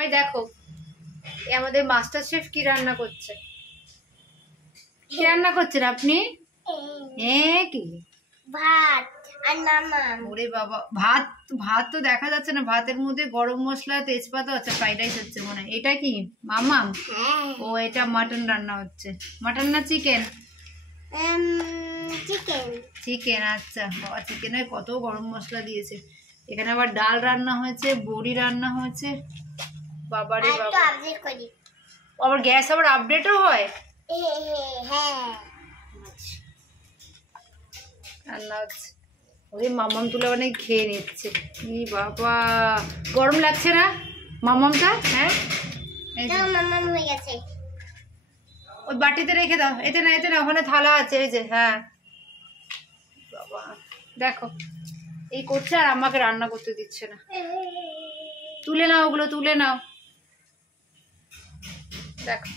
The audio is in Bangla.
সবাই দেখো আমাদের মাস্টার শেফ কি রান্না করছে। কি রান্না করছেন আপনি? কি ভাত আর মামা। ওরে বাবা, ভাত ভাত তো দেখা যাচ্ছে না, ভাতের মধ্যে গরম মশলা তেজপাতা আছে, ফ্রাইড রাইস হচ্ছে মনে হয়। এটা কি মামাম? ও এটা মাটন রান্না হচ্ছে। মাটন না চিকেন? চিকেন। চিকেন, আচ্ছা। বাবা চিকেনে কত গরম মশলা দিয়েছে। এখানে আবার ডাল রান্না হয়েছে, বড়ি রান্না হয়েছে। বাবারে বাবা, আবার গ্যাস আবার আপডেটও হয়। রান্না হচ্ছে। ওরে মামাম তুলে অনেক খেয়ে নিচ্ছে। ই বাবা, গরম লাগছে না মামামটা? হ্যাঁ মামাম হয়ে গেছে। ওই বাটিতে রেখে দাও। এতে না, এতে না, ওখানে থালা আছে এই যে। হ্যাঁ বাবা দেখো এই করছে আর আমাকে রান্না করতে দিচ্ছে না। তুলে নাও ওগুলো, তুলে নাও। দেখো